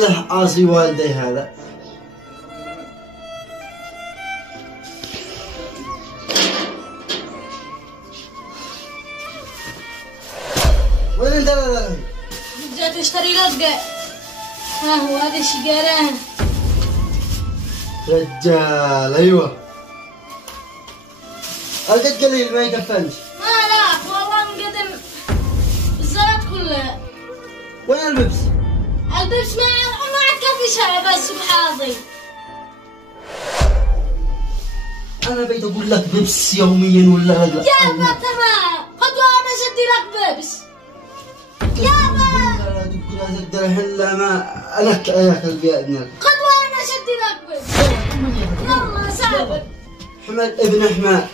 كله عاصي والدي هذا. وين انت الحين؟ جيت اشتري لقة. ها هو هذا ايش قراه؟ رجال ايوه. القد قليل ما يكفنش. لا والله انقدم الزلط كلها. وين الببس؟ الببس ما عاد كفي شيء بس بحاضي. انا بيت اقول لك ببس يوميا ولا لا؟ يابا تمام، خذ وانا اشتري لك ببس. يابا لا تقول هذا الدرهم لا ما الك ياكل بيدنا. خذ وانا اشتري لك ببس. يلا سابق. حمد ابن حماد.